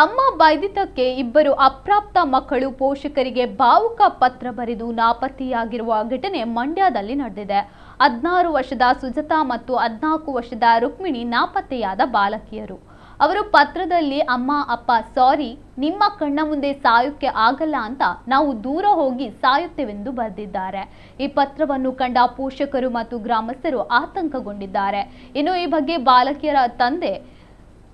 ಅಮ್ಮ ಬೈದಿದ್ದಕ್ಕೆ ಇಬ್ಬರು ಅಪ್ರಾಪ್ತ ಮಕ್ಕಳು ಪೋಷಕರಿಗೆ ಭಾವುಕ ಪತ್ರ ಬರೆದು ನಾಪತ್ತೆಯಾಗಿರುವ ಘಟನೆ ಮಂಡ್ಯದಲ್ಲಿ ನಡೆದಿದೆ. 16 ವರ್ಷದ ಸುಜಾತಾ ಮತ್ತು 14 ವರ್ಷದ ರುಕ್ಮಿಣಿ ನಾಪತ್ತೆಯಾದ ಬಾಲಕಿಯರು. ಅವರು ಪತ್ರದಲ್ಲಿ ಅಮ್ಮ ಅಪ್ಪ ಸಾರಿ, ನಿಮ್ಮ ಕಣ್ಣ ಮುಂದೆ ಸಾಯೋಕ್ಕೆ ಆಗಲ್ಲ ಅಂತ ನಾವು ದೂರ ಹೋಗಿ ಸಾಯುತ್ತೇವೆಂದು ಬರೆದಿದ್ದಾರೆ. ಈ ಪತ್ರವನ್ನು ಕಂಡ ಪೋಷಕರು ಮತ್ತು ಗ್ರಾಮಸ್ಥರು ಆತಂಕಗೊಂಡಿದ್ದಾರೆ. ಇನ್ನು ಈ ಬಗ್ಗೆ ಬಾಲಕಿಯರ ತಂದೆ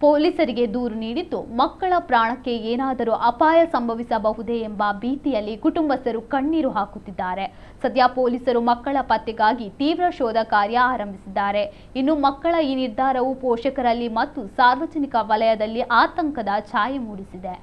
ಪೊಲೀಸರಿಗೆ ದೂರು ನೀಡಿದ್ದು, ಮಕ್ಕಳ ಪ್ರಾಣಕ್ಕೆ ಏನಾದರೂ ಅಪಾಯ ಸಂಭವಿಸಬಹುದೇ ಎಂಬ ಭೀತಿಯಲ್ಲಿ ಕುಟುಂಬಸ್ಥರು ಕಣ್ಣೀರು ಹಾಕುತ್ತಿದ್ದಾರೆ. ಸದ್ಯ ಪೊಲೀಸರು ಮಕ್ಕಳ ಪತ್ತೆಗಾಗಿ ತೀವ್ರ ಶೋಧ ಕಾರ್ಯ ಆರಂಭಿಸಿದ್ದಾರೆ. ಇನ್ನು ಮಕ್ಕಳ ಈ ನಿರ್ಧಾರವು ಪೋಷಕರಲ್ಲಿ ಮತ್ತು ಸಾರ್ವಜನಿಕ ವಲಯದಲ್ಲಿ ಆತಂಕದ ಛಾಯೆ ಮೂಡಿಸಿದೆ.